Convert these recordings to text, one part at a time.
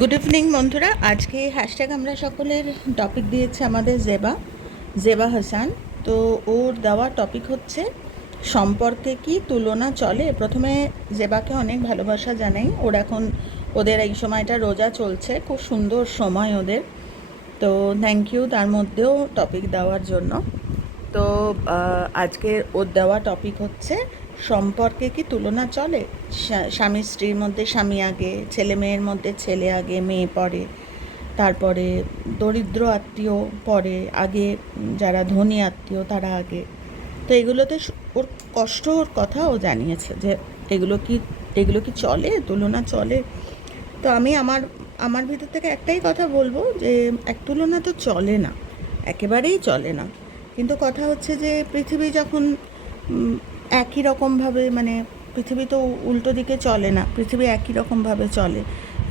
Good evening বন্ধুরা। আজকে hashtag আমরা সকলের টপিক দিয়েছে আমাদের জেবা জেবা হাসান। তো ওর দেওয়া টপিক হচ্ছে, সম্পর্কে কি তুলনা চলে? প্রথমে জেবাকে অনেক ভালোবাসা জানাই। ওর এখন, ওদের এই সময়টা রোজা চলছে। খুব সুন্দর সময় ওদের। তো থ্যাংক ইউ তার মধ্যেও টপিক দেওয়ার জন্য। তো আজকে ওর দেওয়া টপিক হচ্ছে সম্পর্কে কি তুলনা চলে? স্বামী, স্ত্রীর মধ্যে স্বামী আগে, ছেলে মেয়ের মধ্যে ছেলে আগে, মেয়ে পরে, তারপরে দরিদ্র আত্মীয় পরে, আগে যারা ধনী আত্মীয় তারা আগে। তো এগুলোতে ওর কষ্ট ওর কথা ও জানিয়েছে যে এগুলো কি এগুলো কি চলে? তুলনা চলে? তো আমি আমার আমার ভিতর থেকে একটাই কথা বলব যে এক তুলনা তো চলে না, একেবারেই চলে না। কিন্তু কথা হচ্ছে যে পৃথিবী যখন একই রকমভাবে মানে পৃথিবী তো উল্টো দিকে চলে না, পৃথিবী একই রকমভাবে চলে।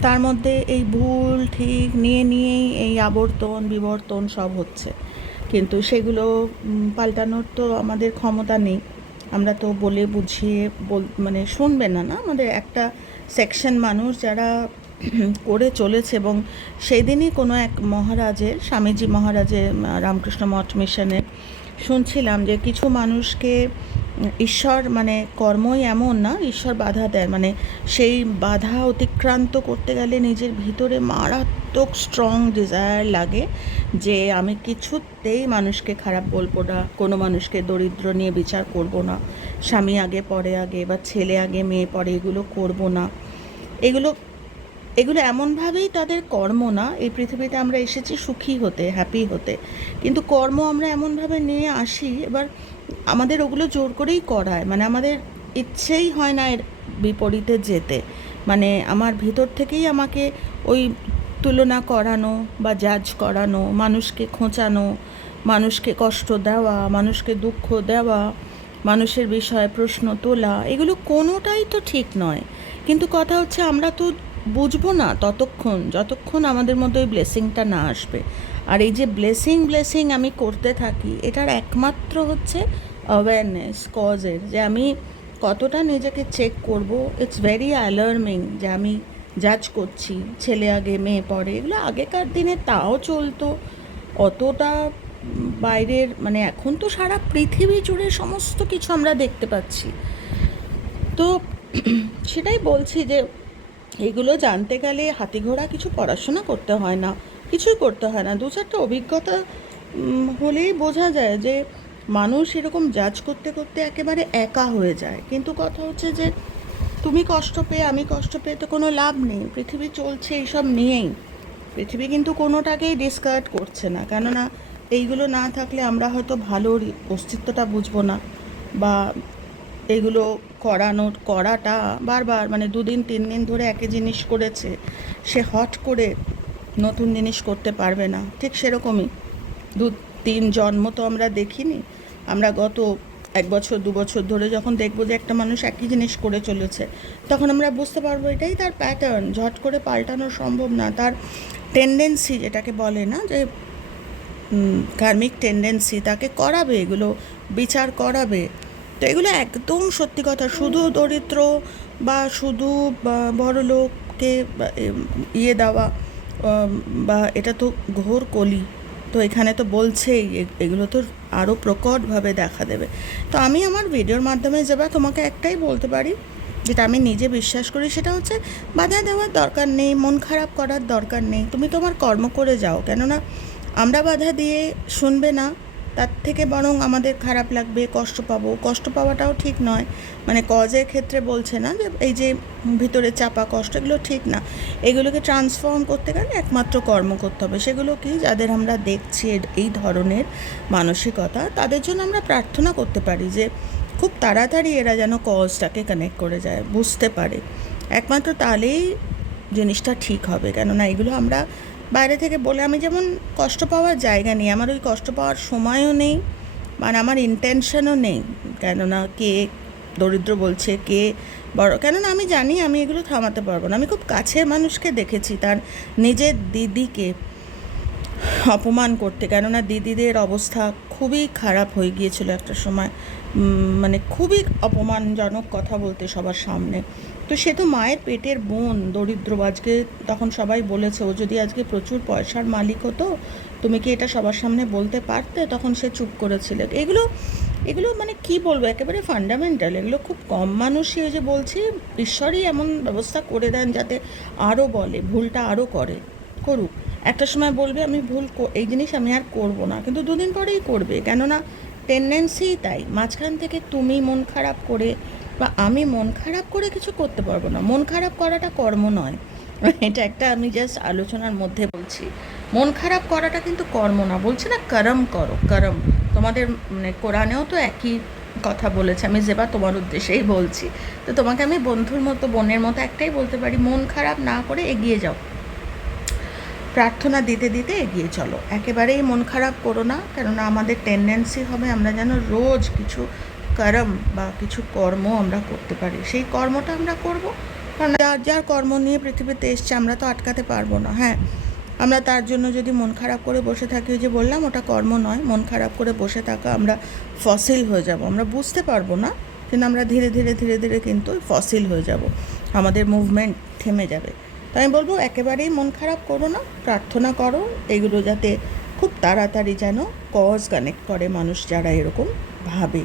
তার মধ্যে এই ভুল ঠিক নিয়ে নিয়েই এই আবর্তন, বিবর্তন সব হচ্ছে। কিন্তু সেগুলো পাল্টানোর তো আমাদের ক্ষমতা নেই। আমরা তো বলে বুঝিয়ে বল মানে শুনবে না না? আমাদের একটা সেকশন মানুষ যারা করে চলেছে এবং সেই দিনই কোনো এক মহারাজের, স্বামীজি মহারাজের রামকৃষ্ণ মঠ মিশনের শুনছিলাম যে কিছু মানুষকে ঈশ্বর মানে কর্মই এমন না, ঈশ্বর বাধা দেয়। মানে সেই বাধা অতিক্রান্ত করতে গেলে নিজের ভিতরে মারাত্মক স্ট্রং ডিজায়ার লাগে যে আমি কিছুতেই মানুষকে খারাপ বলব না, কোনো মানুষকে দরিদ্র নিয়ে বিচার করব না, স্বামী আগে পরে আগে বা ছেলে আগে মেয়ে পরে এগুলো করব না। এগুলো এগুলো এমনভাবেই তাদের কর্ম না, এই পৃথিবীতে আমরা এসেছি সুখী হতে হ্যাপি হতে। কিন্তু কর্ম আমরা এমনভাবে নিয়ে আসি, এবার আমাদের ওগুলো জোর করেই করায়। মানে আমাদের ইচ্ছেই হয় না এর বিপরীতে যেতে। মানে আমার ভিতর থেকেই আমাকে ওই তুলনা করানো বা জাজ করানো, মানুষকে খোঁচানো, মানুষকে কষ্ট দেওয়া, মানুষকে দুঃখ দেওয়া, মানুষের বিষয়ে প্রশ্ন তোলা, এগুলো কোনোটাই তো ঠিক নয়। কিন্তু কথা হচ্ছে আমরা তো বুঝব না ততক্ষণ, যতক্ষণ আমাদের মধ্যে ওই ব্লেসিংটা না আসবে। আর এই যে ব্লেসিং ব্লেসিং আমি করতে থাকি, এটার একমাত্র হচ্ছে অ্যাওয়ারনেস কজের যে আমি কতটা নিজেকে চেক করব ইটস ভেরি অ্যালার্মিং যে আমি জাজ করছি, ছেলে আগে, মেয়ে পরে, এগুলো আগেকার দিনে তাও চলতো। অতটা বাইরের মানে এখন তো সারা পৃথিবী জুড়ে সমস্ত কিছু আমরা দেখতে পাচ্ছি। তো সেটাই বলছি যে এইগুলো জানতে গেলে হাতি ঘোড়া কিছু পড়াশোনা করতে হয় না, কিছুই করতে হয় না। দু চারটে অভিজ্ঞতা হলেই বোঝা যায় যে মানুষ এরকম জাজ করতে করতে একেবারে একা হয়ে যায়। কিন্তু কথা হচ্ছে যে তুমি কষ্ট পেয়ে, আমি কষ্ট পেয়ে তো কোনো লাভ নেই। পৃথিবী চলছে এইসব নিয়েই। পৃথিবী কিন্তু কোনোটাকেই ডিসকার্ড করছে না। কেননা, এইগুলো না থাকলে আমরা হয়তো ভালোর অস্তিত্বটা বুঝব না বা এগুলো করানোর করাটা বারবার মানে দুদিন, তিন দিন ধরে একই জিনিস করেছে, সে হট করে নতুন জিনিস করতে পারবে না। ঠিক সেরকমই। দু, তিন জন্ম তো আমরা দেখিনি। আমরা গত এক বছর, দু বছর ধরে যখন দেখব যে একটা মানুষ একই জিনিস করে চলেছে, তখন আমরা বুঝতে পারব এটাই তার প্যাটার্ন ঝট করে পাল্টানো সম্ভব না। তার টেন্ডেন্সি যেটাকে বলে না যে কার্মিক টেন্ডেন্সি তাকে করাবে, এগুলো বিচার করাবে। তো এগুলো একদম সত্যি কথা। শুধু দরিদ্র বা শুধু বড় লোককে ইয়ে দেওয়া বা এটা তো ঘোর কলি। তো এখানে তো বলছেই এগুলো তো আরও প্রকটভাবে দেখা দেবে। তো আমি আমার ভিডিওর মাধ্যমে যাবা তোমাকে একটাই বলতে পারি যেটা আমি নিজে বিশ্বাস করি সেটা হচ্ছে বাধা দেওয়ার দরকার নেই মন খারাপ করার দরকার নেই। তুমি তোমার কর্ম করে যাও কেননা আমরা বাধা দিয়ে শুনবে না। তার থেকে বরং আমাদের খারাপ লাগবে, কষ্ট পাবো। কষ্ট পাওয়াটাও ঠিক নয়। মানে কজের ক্ষেত্রে বলছে না যে, এই যে ভিতরে চাপা কষ্ট, এগুলো ঠিক না। এগুলোকে ট্রান্সফর্ম করতে গেলে একমাত্র কর্ম করতে হবে। সেগুলো কি? যাদের আমরা দেখছি এই ধরনের মানসিকতা, তাদের জন্য আমরা প্রার্থনা করতে পারি যে, খুব তাড়াতাড়ি এরা যেন কজটাকে কানেক্ট করে যায়। বুঝতে পারে। একমাত্র তাহলেই জিনিসটা ঠিক হবে। কেননা এগুলো আমরা বাইরে থেকে বলে, আমি যেমন কষ্ট পাওয়ার জায়গা নেই, আমার ওই কষ্ট পাওয়ার সময়ও নেই মানে আমার ইন্টেনশনও নেই। কেননা কে দরিদ্র বলছে, কে বড়, কেননা আমি জানি আমি এগুলো থামাতে পারব না। আমি খুব কাছের মানুষকে দেখেছি, তার নিজের দিদিকে। অপমান করতে। কেননা দিদিদের অবস্থা খুবই খারাপ হয়ে গিয়েছিল একটা সময়। মানে খুবই অপমানজনক কথা বলতে সবার সামনে। তো সে তো মায়ের পেটের বোন দরিদ্র আজকে তখন সবাই বলেছে, ও যদি আজকে প্রচুর পয়সার মালিক হতো, তুমি কি এটা সবার সামনে বলতে পারতে? তখন সে চুপ করেছিল। এগুলো এগুলো মানে কি বলব? একেবারে ফান্ডামেন্টাল এগুলো খুব কম মানুষই ওই যে বলছি, ঈশ্বরই এমন ব্যবস্থা করে দেন যাতে আরও বলে, ভুলটা আরও করে, করুক। একটা সময় বলবে, আমি ভুল এই জিনিস আমি আর করব না। কিন্তু দুদিন পরেই করবে। কেননা টেন্ডেন্সি তাই। মাঝখান থেকে তুমি মন খারাপ করে বা আমি মন খারাপ করে কিছু করতে পারব না। মন খারাপ করাটা কর্ম নয়। এটা একটা আমি জাস্ট আলোচনার মধ্যে বলছি। মন খারাপ করাটা কিন্তু কর্ম না। বলছে না, করম করো, করম। তোমাদের মানে কোরআনেও তো একই কথা বলেছে। আমি যেবা তোমার উদ্দেশ্যেই বলছি। তো তোমাকে আমি বন্ধুর মতো, বোনের মতো একটাই বলতে পারি, মন খারাপ না করে এগিয়ে যাও। প্রার্থনা দিতে দিতে এগিয়ে চলো। একেবারেই মন খারাপ করো না, কেননা আমাদের টেন্ডেন্সি হবে আমরা যেন রোজ কিছু করম বা কিছু কর্ম আমরা করতে পারি। সেই কর্মটা আমরা করব। কারণ যার যার কর্ম নিয়ে পৃথিবীতে এসছে আমরা তো আটকাতে পারব না হ্যাঁ। আমরা তার জন্য যদি মন খারাপ করে বসে থাকি যে বললাম, ওটা কর্ম নয়। মন খারাপ করে বসে থাকা আমরা ফসিল হয়ে যাব। আমরা বুঝতে পারব না, কিন্তু আমরা ধীরে ধীরে ধীরে ধীরে কিন্তু ফসিল হয়ে যাব। আমাদের মুভমেন্ট থেমে যাবে। তো আমি বলব, একেবারেই মন খারাপ করো না, প্রার্থনা করো, এগুলো যাতে খুব তাড়াতাড়ি যেন কজ কানেক্ট করে মানুষ যারা এরকম ভাবে।